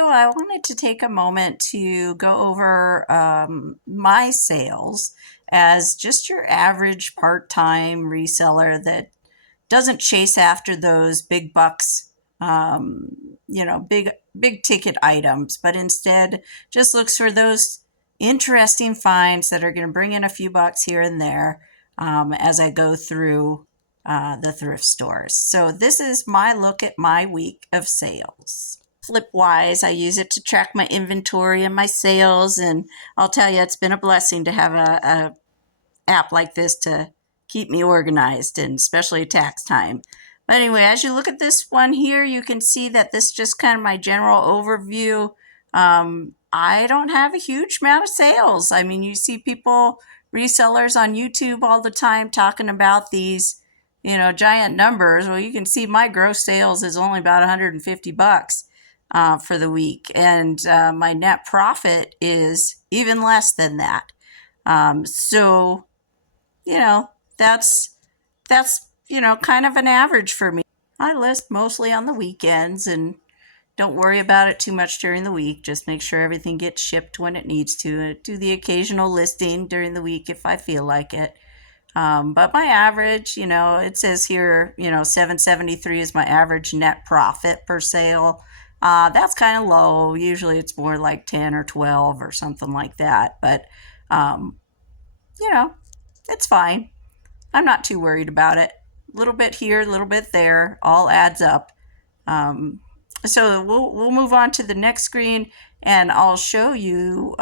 video, I wanted to take a moment to go over my sales as just your average part-time reseller that doesn't chase after those big bucks, big ticket items, but instead just looks for those interesting finds that are going to bring in a few bucks here and there as I go through the thrift stores. So this is my look at my week of sales. Flipwise, I use it to track my inventory and my sales, and I'll tell you, it's been a blessing to have a app like this to keep me organized, and especially tax time. But anyway, as you look at this one here, you can see that this is just kind of my general overview. I don't have a huge amount of sales. I mean, you see people, resellers on YouTube all the time talking about these, giant numbers. Well, you can see my gross sales is only about 150 bucks for the week, and my net profit is even less than that. So that's kind of an average for me. I list mostly on the weekends and don't worry about it too much during the week. Just make sure everything gets shipped when it needs to. Do the occasional listing during the week if I feel like it. But my average, it says here, 773 is my average net profit per sale. That's kind of low. Usually it's more like 10 or 12 or something like that. But, it's fine. I'm not too worried about it. A little bit here, a little bit there, all adds up. So we'll move on to the next screen, and I'll show you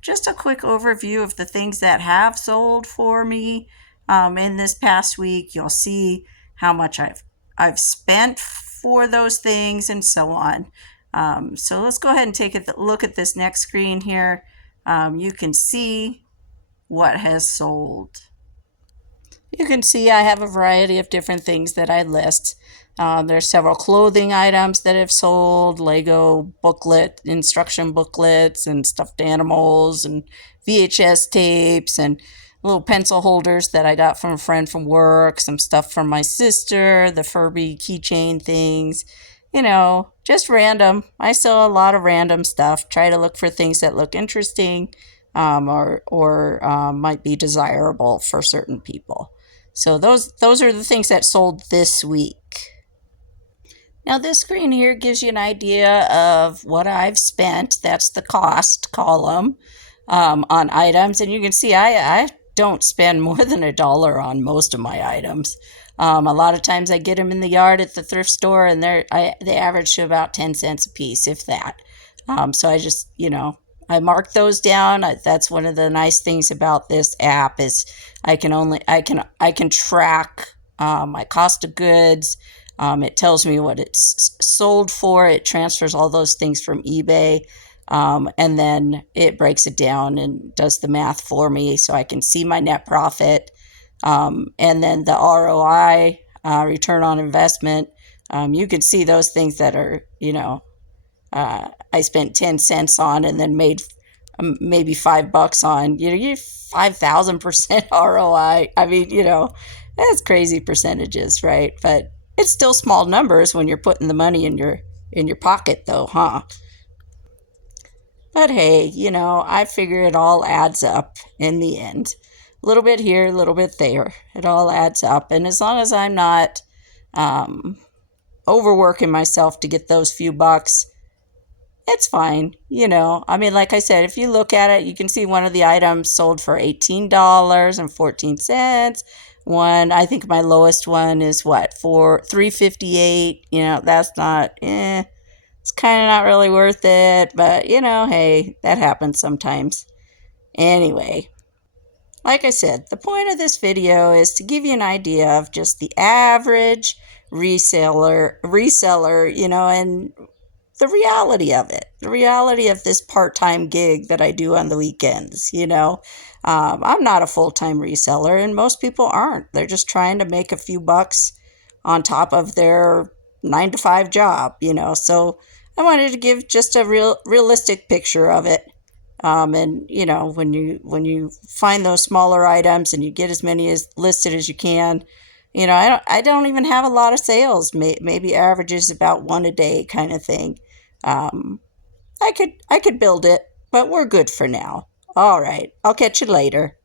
just a quick overview of the things that have sold for me in this past week. You'll see how much I've spent for those things and so on. So let's go ahead and take a look at this next screen here. You can see what has sold. You can see I have a variety of different things that I list. There's several clothing items that have sold, Lego instruction booklets, and stuffed animals, and VHS tapes, and little pencil holders that I got from a friend from work, some stuff from my sister, the Furby keychain things, just random. I sell a lot of random stuff. Try to look for things that look interesting or might be desirable for certain people. So those are the things that sold this week. Now this screen here gives you an idea of what I've spent. That's the cost column on items. And you can see I don't spend more than $1 on most of my items. A lot of times I get them in the yard at the thrift store, and they average to about 10 cents a piece, if that. So I just, I mark those down. That's one of the nice things about this app is I can track my cost of goods. It tells me what it's sold for. It transfers all those things from eBay, and then it breaks it down and does the math for me, so I can see my net profit, and then the ROI, return on investment. You can see those things that are I spent 10 cents on and then made maybe $5 on, you 5,000% ROI. I mean, that's crazy percentages, right? But it's still small numbers when you're putting the money in your pocket though, huh? But hey, I figure it all adds up in the end. A little bit here, a little bit there. It all adds up. And as long as I'm not overworking myself to get those few bucks, it's fine. I mean, like I said, if you look at it, you can see one of the items sold for $18.14. One, I think my lowest one is for $3.58. That's not, it's kind of not really worth it, but hey, that happens sometimes. Anyway, like I said, the point of this video is to give you an idea of just the average reseller, and the reality of it, the reality of this part-time gig that I do on the weekends. I'm not a full-time reseller, and most people aren't. They're just trying to make a few bucks on top of their 9-to-5 job, So I wanted to give just a realistic picture of it. And when you find those smaller items and you get as many as listed as you can, I don't even have a lot of sales. Maybe averages about one a day kind of thing. I could build it, but we're good for now. All right, I'll catch you later.